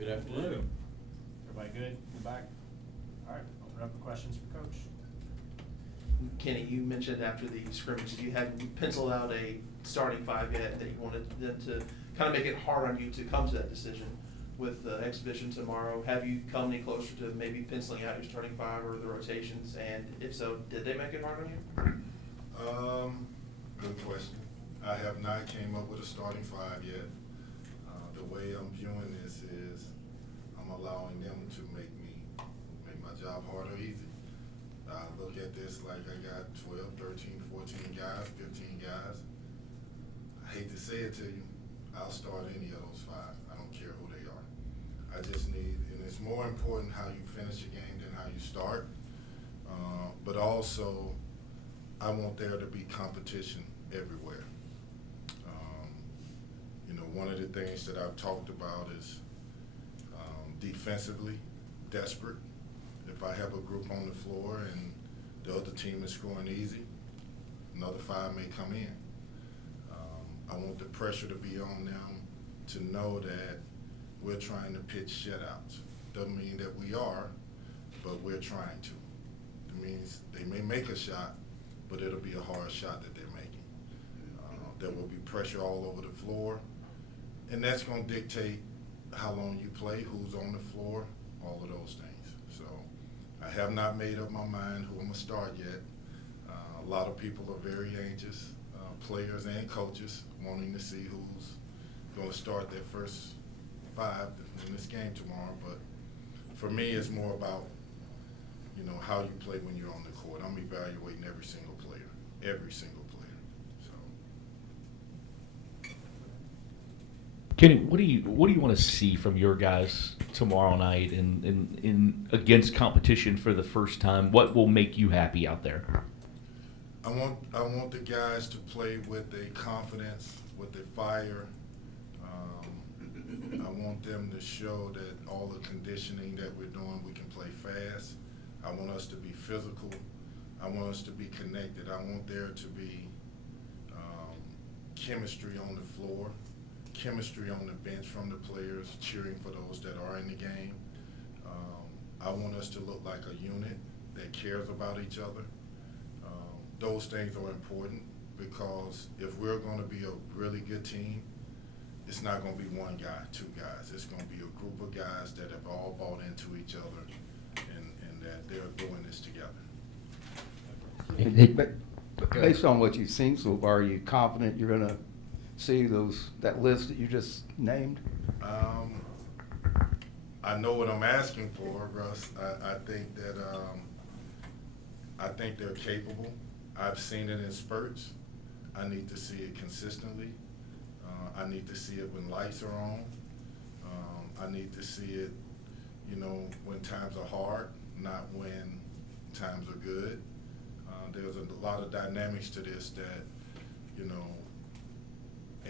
Good afternoon. Everybody good? You back? All right, open up the questions for Coach. Kenny, you mentioned after the scrimmage that you hadn't penciled out a starting five yet, that you wanted them to kind of make it hard on you to come to that decision. With the exhibition tomorrow, have you come any closer to maybe penciling out your starting five or the rotations? And if so, did they make it hard on you? Good question. I have not came up with a starting five yet. The way I'm viewing this is I'm allowing them to make my job hard or easy. I look at this like I got 12, 13, 14 guys, 15 guys. I hate to say it to you, I'll start any of those five. I don't care who they are. I just need, and it's more important how you finish a game than how you start. But also, I want there to be competition everywhere. One of the things that I've talked about is defensively desperate. If I have a group on the floor and the other team is scoring easy, another five may come in. I want the pressure to be on them to know that we're trying to pitch shutouts. Doesn't mean that we are, but we're trying to. It means they may make a shot, but it'll be a hard shot that they're making. There will be pressure all over the floor, and that's going to dictate how long you play, who's on the floor, all of those things. So I have not made up my mind who I'm going to start yet. A lot of people are very anxious, players and coaches, wanting to see who's going to start their first five in this game tomorrow. But for me, it's more about, how you play when you're on the court. I'm evaluating every single player, every single player. So. Kenny, what do you want to see from your guys tomorrow night in against competition for the first time? What will make you happy out there? I want the guys to play with a confidence, with a fire. I want them to show that all the conditioning that we're doing, we can play fast. I want us to be physical. I want us to be connected. I want there to be chemistry on the floor, chemistry on the bench from the players, cheering for those that are in the game. I want us to look like a unit that cares about each other. Those things are important because if we're going to be a really good team, it's not going to be one guy, two guys. It's going to be a group of guys that have all bought into each other and that they're doing this together. Based on what you've seen so far, are you confident you're going to see that list that you just named? I know what I'm asking for, Russ. I think that I think they're capable. I've seen it in spurts. I need to see it consistently. I need to see it when lights are on. I need to see it, when times are hard, not when times are good. There's a lot of dynamics to this that, in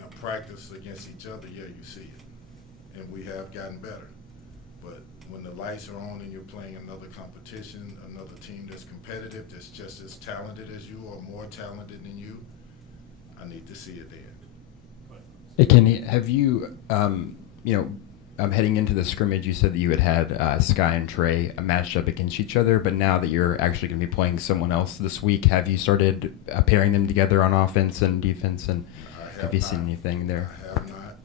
a practice against each other, yeah, you see it. And we have gotten better. But when the lights are on and you're playing another competition, another team that's competitive, that's just as talented as you or more talented than you, I need to see it then. Hey, Kenny, have you, heading into the scrimmage, you said that you had Sky and Trey matched up against each other, but now that you're actually going to be playing someone else this week, have you started pairing them together on offense and defense, and have you seen anything there? I have not.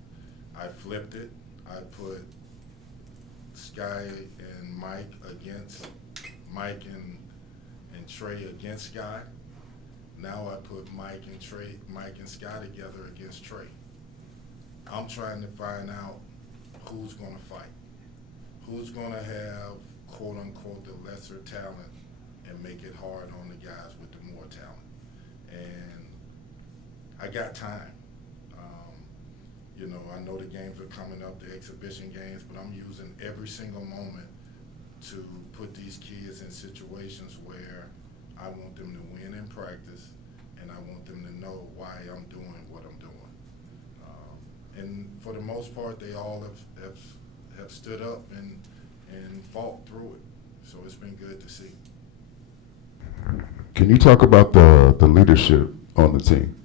I flipped it. I put Sky and Mike against Mike and Trey against Sky. Now I put Mike and Sky together against Trey. I'm trying to find out who's going to fight, who's going to have, quote unquote, the lesser talent and make it hard on the guys with the more talent. And I got time. I know the games are coming up, the exhibition games, but I'm using every single moment to put these kids in situations where I want them to win in practice and I want them to know why I'm doing what I'm doing. And for the most part, they all have stood up and fought through it. So it's been good to see. Can you talk about the leadership on the team?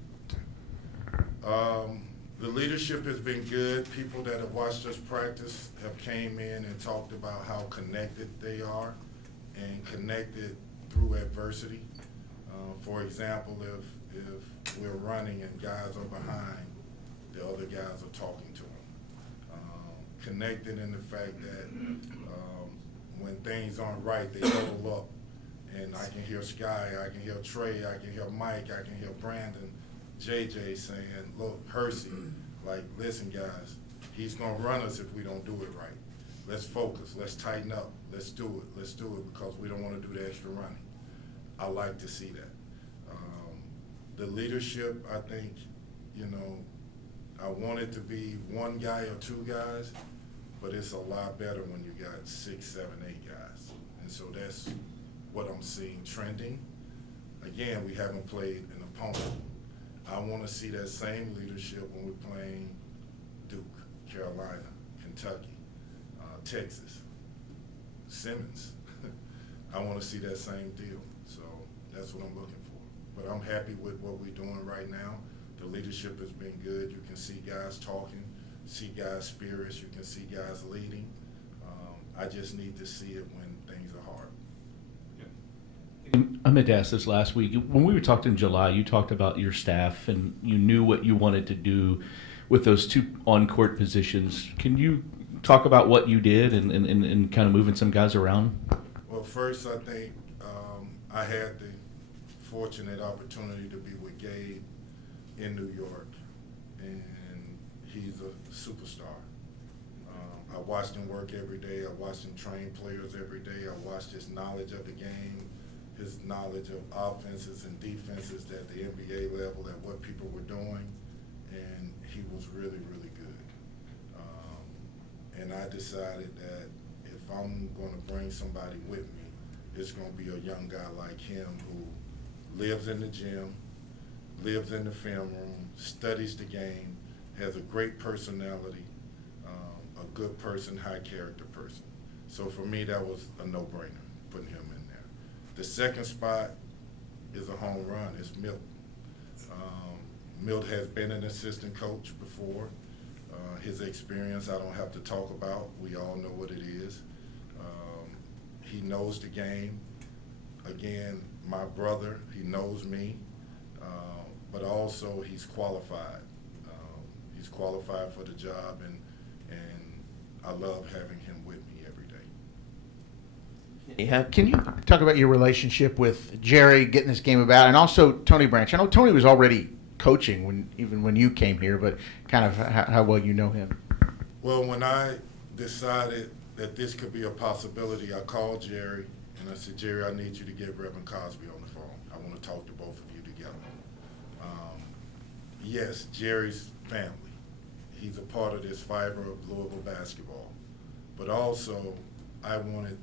The leadership has been good. People that have watched us practice have came in and talked about how connected they are and connected through adversity. For example, if we're running and guys are behind, the other guys are talking to them. Connected in the fact that when things aren't right, they huddle up. And I can hear Sky, I can hear Trey, I can hear Mike, I can hear Brandon, JJ saying, look, Hersey, like, listen, guys, he's going to run us if we don't do it right. Let's focus. Let's tighten up. Let's do it. Let's do it because we don't want to do the extra running. I like to see that. The leadership, I think, you know, I want it to be one guy or two guys, but it's a lot better when you got 6, 7, 8 guys. And so that's what I'm seeing trending. Again, we haven't played an opponent. I want to see that same leadership when we're playing Duke, Carolina, Kentucky, Texas, Simmons. I want to see that same deal. So that's what I'm looking for. But I'm happy with what we're doing right now. The leadership has been good. You can see guys talking, see guys' spirits, you can see guys leading. I just need to see it when things are hard. I meant to ask this last week. When we were talking in July, you talked about your staff and you knew what you wanted to do with those 2 on-court positions. Can you talk about what you did and kind of moving some guys around? Well, first, I think I had the fortunate opportunity to be with Gabe in New York, and he's a superstar. I watched him work every day. I watched him train players every day. I watched his knowledge of the game, his knowledge of offenses and defenses at the NBA level, at what people were doing, and he was really, really good. And I decided that if I'm going to bring somebody with me, it's going to be a young guy like him who lives in the gym, lives in the film room, studies the game, has a great personality, a good person, high character person. So for me, that was a no-brainer, putting him in there. The second spot is a home run. It's Milt. Milt has been an assistant coach before. His experience I don't have to talk about. We all know what it is. He knows the game. Again, my brother, he knows me, but also he's qualified. He's qualified for the job, and I love having him with me every day. Can you talk about your relationship with Jerry, getting this game about, and also Tony Branch? I know Tony was already coaching even when you came here, but kind of how well you know him. Well, when I decided that this could be a possibility, I called Jerry and I said, Jerry, I need you to get Reverend Cosby on the phone. I want to talk to both of you together. Yes, Jerry's family. He's a part of this fiber of Louisville basketball. But also, I wanted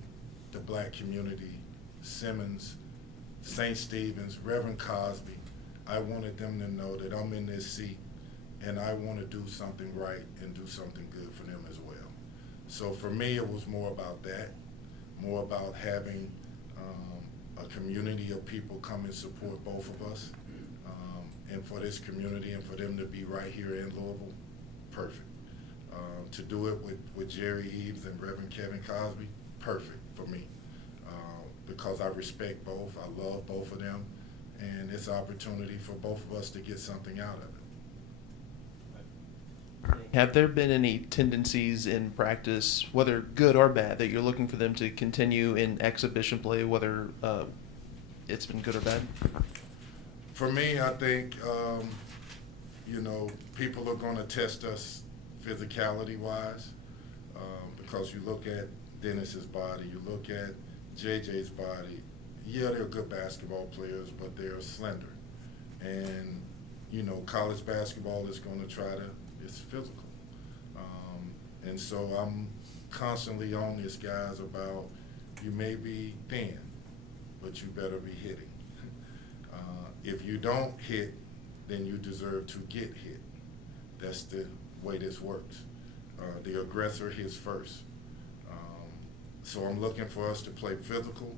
the black community, Simmons, St. Stephen's, Reverend Cosby, I wanted them to know that I'm in this seat and I want to do something right and do something good for them as well. So for me, it was more about that, more about having a community of people come and support both of us. And for this community and for them to be right here in Louisville, perfect. To do it with Jerry Eves and Reverend Kevin Cosby, perfect for me. Because I respect both, I love both of them, and it's an opportunity for both of us to get something out of it. Have there been any tendencies in practice, whether good or bad, that you're looking for them to continue in exhibition play, whether it's been good or bad? For me, I think, people are going to test us physicality-wise because you look at Dennis's body, you look at JJ's body. Yeah, they're good basketball players, but they're slender. And, college basketball is going to it's physical. And so I'm constantly on these guys about, you may be thin, but you better be hitting. If you don't hit, then you deserve to get hit. That's the way this works. The aggressor hits first. So I'm looking for us to play physical,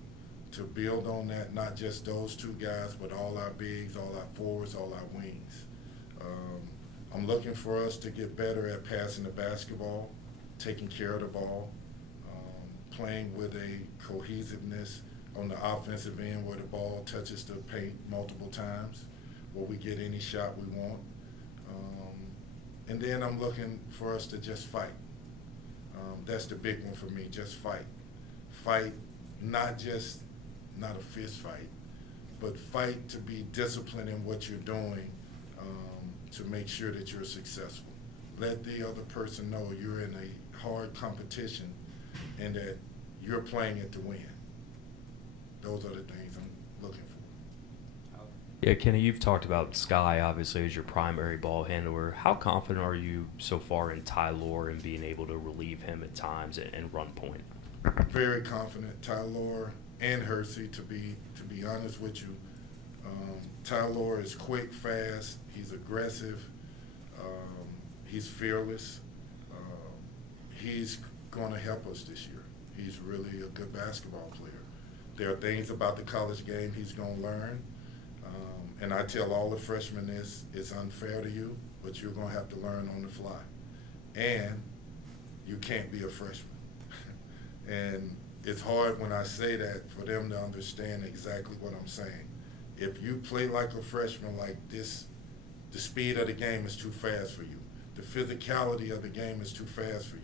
to build on that, not just those two guys, but all our bigs, all our forwards, all our wings. I'm looking for us to get better at passing the basketball, taking care of the ball, playing with a cohesiveness on the offensive end where the ball touches the paint multiple times, where we get any shot we want. And then I'm looking for us to just fight. That's the big one for me, just fight. Fight, not a fist fight, but fight to be disciplined in what you're doing to make sure that you're successful. Let the other person know you're in a hard competition and that you're playing it to win. Those are the things I'm looking for. Yeah, Kenny, you've talked about Sky obviously as your primary ball handler. How confident are you so far in Ty-Lor and being able to relieve him at times and run point? Very confident. Ty-Lor and Hersey, to be honest with you. Ty-Lor is quick, fast, he's aggressive, he's fearless. He's going to help us this year. He's really a good basketball player. There are things about the college game he's going to learn. And I tell all the freshmen this, it's unfair to you, but you're going to have to learn on the fly. And you can't be a freshman. And it's hard when I say that for them to understand exactly what I'm saying. If you play like a freshman like this, the speed of the game is too fast for you. The physicality of the game is too fast for you.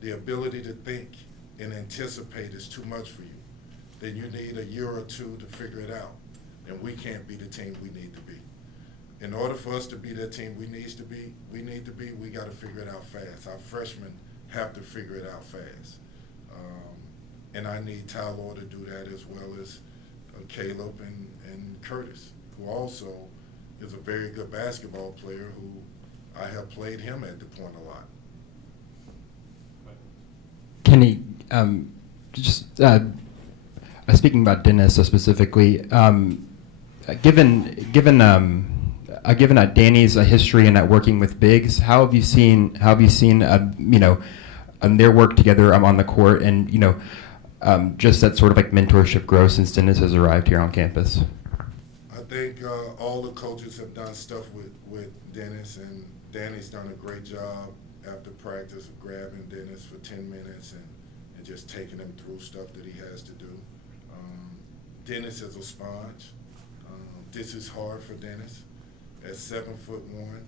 The ability to think and anticipate is too much for you. Then you need a year or two to figure it out. And we can't be the team we need to be. In order for us to be the team we need to be, we got to figure it out fast. Our freshmen have to figure it out fast. And I need Ty-Lor to do that as well as Caleb and Curtis, who also is a very good basketball player who I have played him at the point a lot. Kenny, just speaking about Dennis specifically, given Danny's history in working with bigs, how have you seen their work together on the court, and just that sort of like mentorship grow since Dennis has arrived here on campus? I think all the coaches have done stuff with Dennis, and Danny's done a great job after practice of grabbing Dennis for 10 minutes and just taking him through stuff that he has to do. Dennis is a sponge. This is hard for Dennis. At 7'1",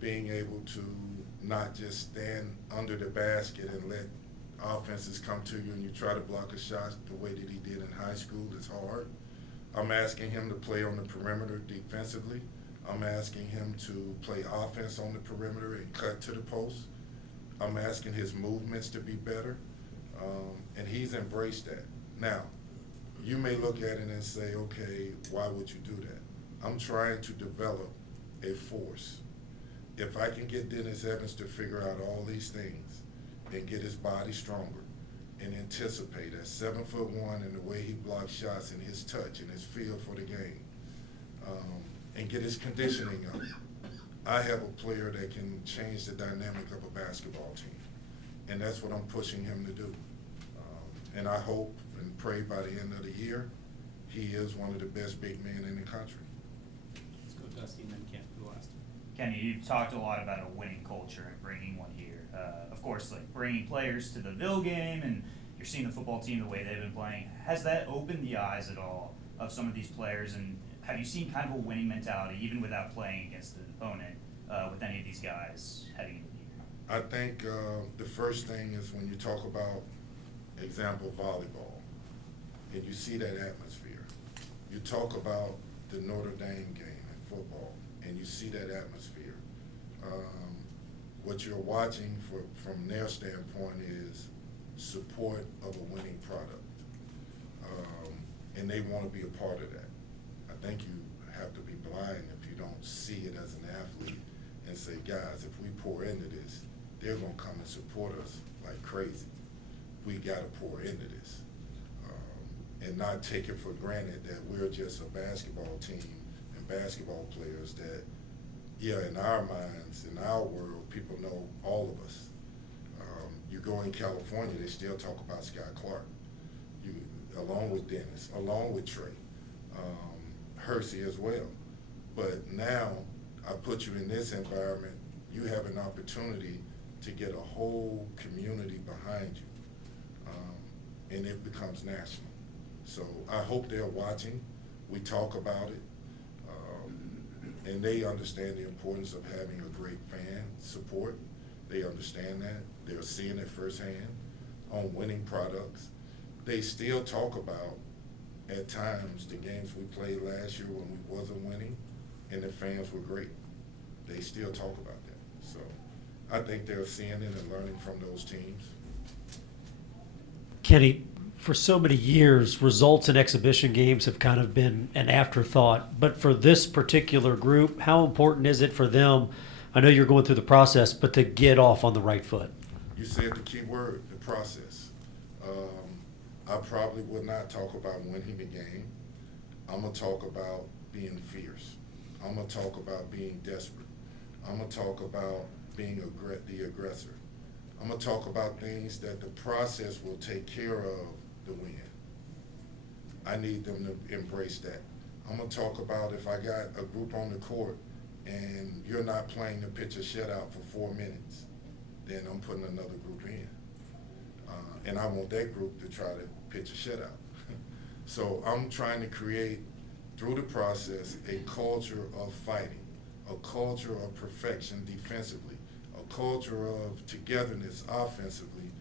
being able to not just stand under the basket and let offenses come to you and you try to block a shot the way that he did in high school is hard. I'm asking him to play on the perimeter defensively. I'm asking him to play offense on the perimeter and cut to the post. I'm asking his movements to be better, and he's embraced that. Now, you may look at it and say, okay, why would you do that? I'm trying to develop a force. If I can get Dennis Evans to figure out all these things and get his body stronger and anticipate at 7'1" and the way he blocks shots and his touch and his feel for the game, and get his conditioning up, I have a player that can change the dynamic of a basketball team. And that's what I'm pushing him to do. And I hope and pray by the end of the year, he is one of the best big men in the country. Let's go Dusty and then Kent, who last? Kenny, you've talked a lot about a winning culture and bringing one here. Of course, like bringing players to the Ville game, and you're seeing the football team the way they've been playing. Has that opened the eyes at all of some of these players, and have you seen kind of a winning mentality, even without playing against the opponent, with any of these guys heading into the year? I think the first thing is when you talk about, example, volleyball, and you see that atmosphere. You talk about the Notre Dame game in football, and you see that atmosphere. What you're watching from their standpoint is support of a winning product, and they want to be a part of that. I think you have to be blind if you don't see it as an athlete and say, guys, if we pour into this, they're going to come and support us like crazy. We got to pour into this, and not take it for granted that we're just a basketball team and basketball players that, yeah, in our minds, in our world, people know all of us. You go in California, they still talk about Sky Clark, along with Dennis, along with Trey, Hersey as well. But now I put you in this environment, you have an opportunity to get a whole community behind you, and it becomes national. So I hope they're watching. We talk about it, and they understand the importance of having a great fan support. They understand that. They're seeing it firsthand on winning products. They still talk about, at times, the games we played last year when we wasn't winning and the fans were great. They still talk about that. So I think they're seeing it and learning from those teams. Kenny, for so many years, results in exhibition games have kind of been an afterthought. But for this particular group, how important is it for them? I know you're going through the process, but to get off on the right foot. You said the key word, the process. I probably would not talk about winning the game. I'm going to talk about being fierce. I'm going to talk about being desperate. I'm going to talk about being the aggressor. I'm going to talk about things that the process will take care of the win. I need them to embrace that. I'm going to talk about if I got a group on the court and you're not playing to pitch a shutout for 4 minutes, then I'm putting another group in. And I want that group to try to pitch a shutout. So I'm trying to create, through the process, a culture of fighting, a culture of perfection defensively, a culture of togetherness offensively,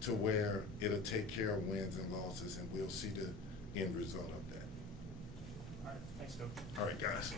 to where it'll take care of wins and losses, and we'll see the end result of that. All right, thanks, Coach. All right, guys.